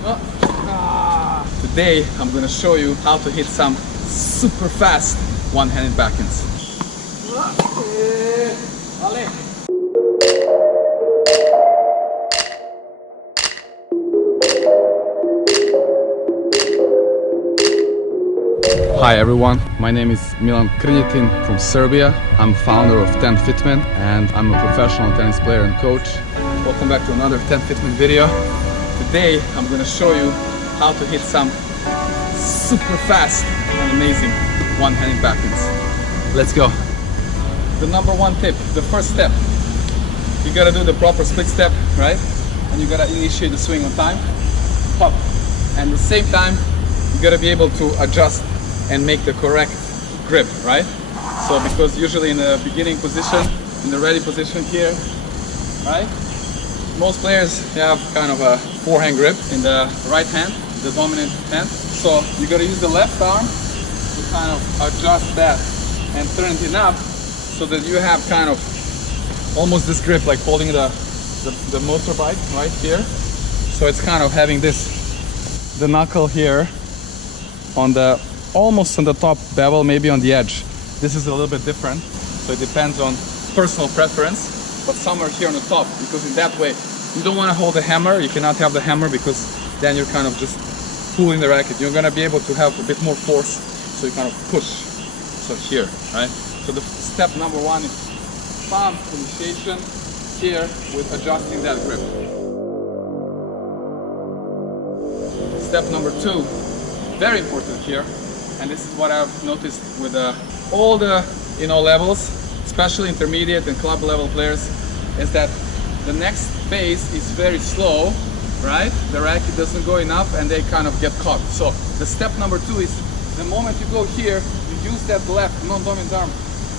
Today I'm going to show you how to hit some super fast one-handed backhands. Hi everyone, my name is Milan from Serbia. I'm founder of TENFITMEN and I'm a professional tennis player and coach. Welcome back to another TENFITMEN video. Today I'm going to show you how to hit some super fast and amazing one-handed backhands. Let's go. The number one tip, the first step, you gotta do the proper split step, right? And you gotta initiate the swing on time, pop. And at the same time, you gotta be able to adjust and make the correct grip, right? So because usually in the beginning position, in the ready position here, right? Most players have kind of a forehand grip in the right hand, the dominant hand. So you gotta use the left arm to kind of adjust that and turn it up so that you have kind of almost this grip like holding the motorbike right here. So it's kind of having this, the knuckle here on the, almost on the top bevel, maybe on the edge. This is a little bit different. So it depends on personal preference, but somewhere here on the top, because in that way, you don't want to hold the hammer. You cannot have the hammer because then you're kind of just pulling the racket. You're going to be able to have a bit more force, so you kind of push. So here, right? So the step number one is palm initiation here with adjusting that grip. Step number two, very important here, and this is what I've noticed with all the levels, especially intermediate and club level players, is that the next phase is very slow, right? The racket doesn't go enough and they kind of get caught. So the step number two is the moment you go here, you use that left non-dominant arm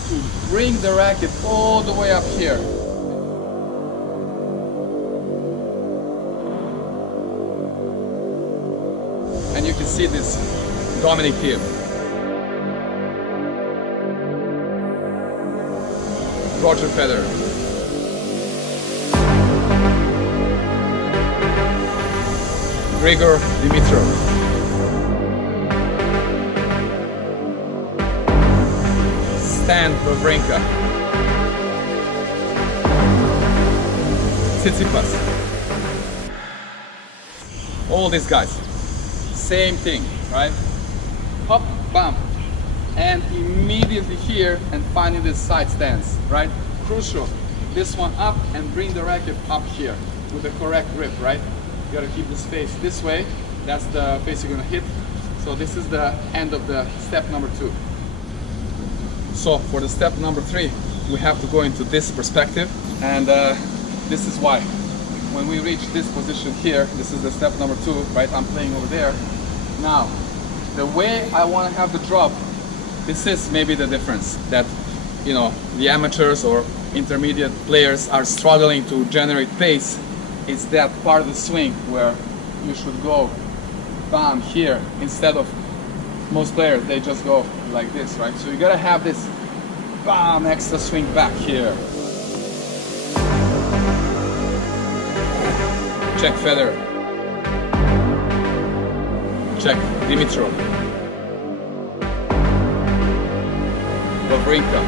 to bring the racket all the way up here. And you can see this Dominic Thiem. Roger Federer. Grigor Dimitrov. Stan Wawrinka. Tsitsipas. All these guys. Same thing, right? Hop, bump. And immediately here and finding this side stance, right? Crucial. This one up and bring the racket up here with the correct grip, right? You gotta keep this face this way. That's the face you're gonna hit. So this is the end of the step number two. So for the step number three, we have to go into this perspective, and this is why. When we reach this position here, this is the step number two, right? I'm playing over there. Now, the way I want to have the drop, this is maybe the difference that, the amateurs or intermediate players are struggling to generate pace. It's that part of the swing where you should go bam here instead of most players, they just go like this, right? So you gotta have this bam extra swing back here. Check Federer. Check Dimitrov. Wawrinka.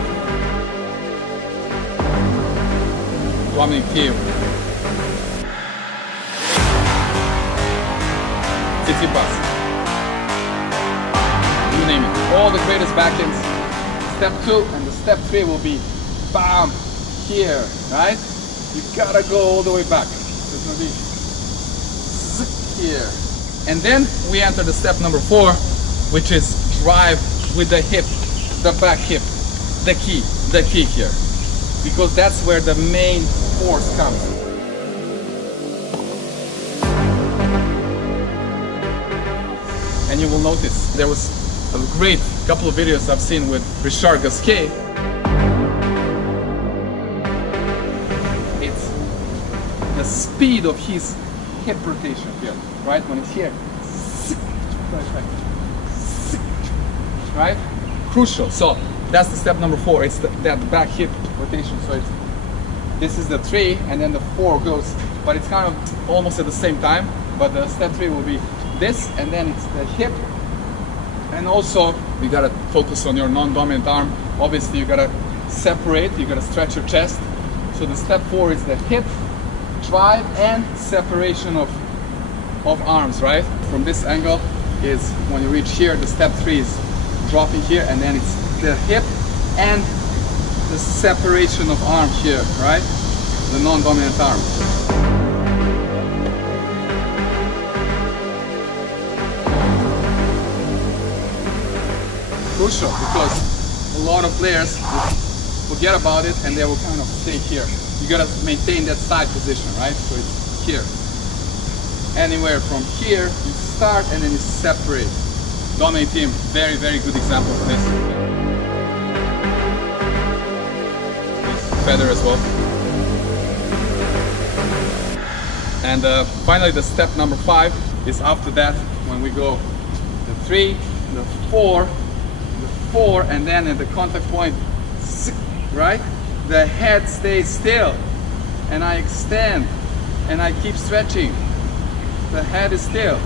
Dominic Thiem. Tsitsipas. You name it. All the greatest backhands. Step two and the step three will be bam here, right? You gotta go all the way back. It's gonna be here. And then we enter the step number four, which is drive with the hip, the back hip, the key here. Because that's where the main force comes. And you will notice there was a great couple of videos I've seen with Richard Gasquet. It's the speed of his hip rotation here, right? When it's here, right? Crucial. So that's the step number four. It's that back hip rotation. So this is the three, and then the four goes, but it's kind of almost at the same time. but the step 3 will be this, and then it's the hip. And also you gotta focus on your non-dominant arm. Obviously you gotta separate, you gotta stretch your chest. So the step 4 is the hip, drive, and separation of arms, right? From this angle is when you reach here, the step 3 is dropping here, and then it's the hip and the separation of arm here, right? The non-dominant arm. Crucial, because a lot of players will forget about it and they will kind of stay here. You gotta maintain that side position, right? So it's here. Anywhere from here, you start and then you separate. Dominic Thiem, very, very good example of this. Federer as well. And finally, the step number 5 is after that, when we go the 3, the 4, and then at the contact point, right? The head stays still, and I extend, and I keep stretching. The head is still.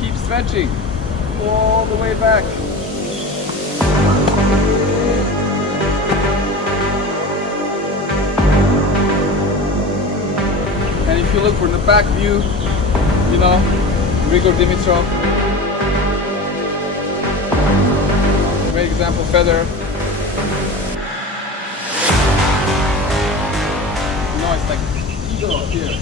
Keep stretching all the way back. And if you look from the back view, you know, Grigor Dimitrov, great example, Federer. You know, it's like eagle here.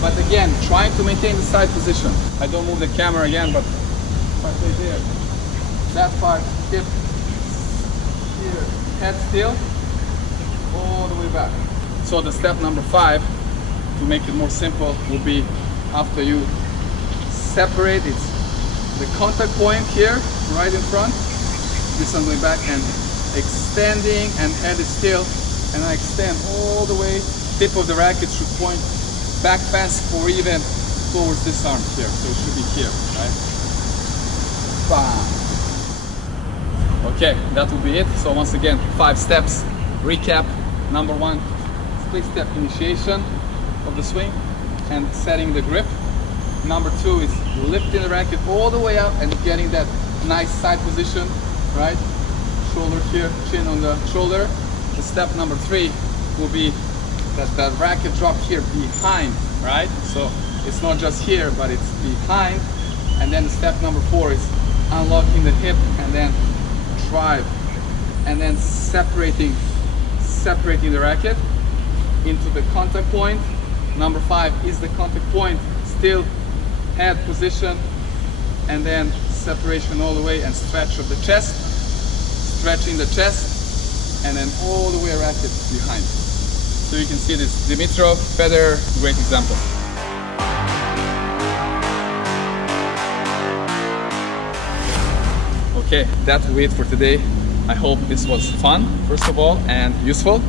But again, trying to maintain the side position. I don't move the camera again, but if I stay there, that part, hip, here, head still, all the way back. So the step number 5, to make it more simple, will be after you separate, it's the contact point here, right in front. This I'm going back and extending, and head is still, and I extend all the way. Tip of the racket should point back fast or even towards this arm here. So it should be here, right? Bam. Okay, that will be it. So once again, 5 steps. Recap. Number 1, split step initiation of the swing and setting the grip. Number 2 is lifting the racket all the way up and getting that nice side position, right? Shoulder here, chin on the shoulder. The step number 3 will be that racket drop here behind, right? So it's not just here, but it's behind. And then the step number 4 is unlocking the hip and then drive, and then separating the racket into the contact point. Number 5 is the contact point, still head position, and then separation all the way and stretch of the chest, stretching the chest, and then all the way racket behind. So you can see this Dimitrov, Federer, great example. Okay, that will be it for today. I hope this was fun, first of all, and useful,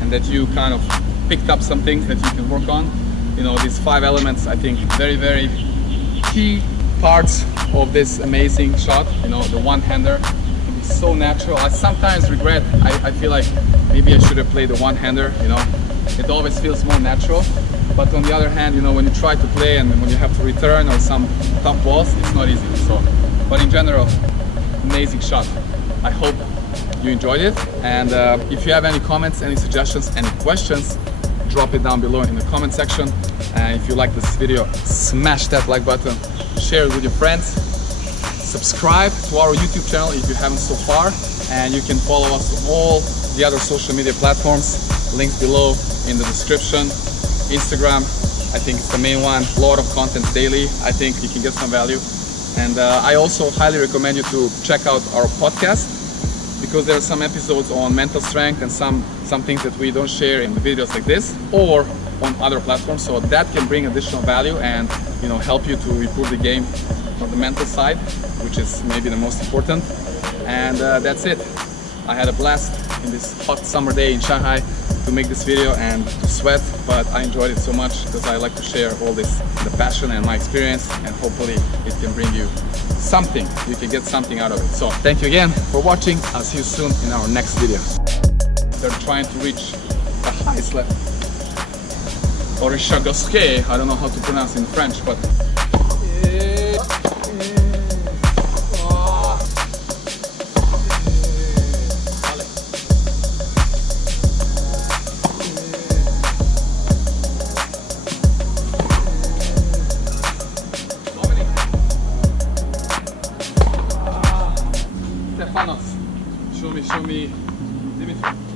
and that you kind of picked up some things that you can work on. You know, these 5 elements, I think, very, very key parts of this amazing shot. You know, the one-hander can be so natural. I sometimes regret, I feel like maybe I should have played the one-hander, you know. It always feels more natural. But on the other hand, you know, when you try to play and when you have to return or some tough balls, it's not easy. So, but in general, amazing shot. I hope you enjoyed it. And if you have any comments, any suggestions, any questions, drop it down below in the comment section. And if you like this video, smash that like button, share it with your friends, subscribe to our YouTube channel if you haven't so far, and you can follow us on all the other social media platforms, links below in the description. Instagram, I think it's the main one, a lot of content daily. I think you can get some value. And I also highly recommend you to check out our podcast, because there are some episodes on mental strength and some things that we don't share in the videos like this or on other platforms. So that can bring additional value and, you know, help you to improve the game on the mental side, which is maybe the most important. And that's it. I had a blast in this hot summer day in Shanghai to make this video and to sweat, but I enjoyed it so much because I like to share all this, the passion and my experience, and hopefully it can bring you something, you can get something out of it. So thank you again for watching. I'll see you soon in our next video. They're trying to reach the highest level. or Chagoske, I don't know how to pronounce in French, but Stefanos, show me Dimitrov.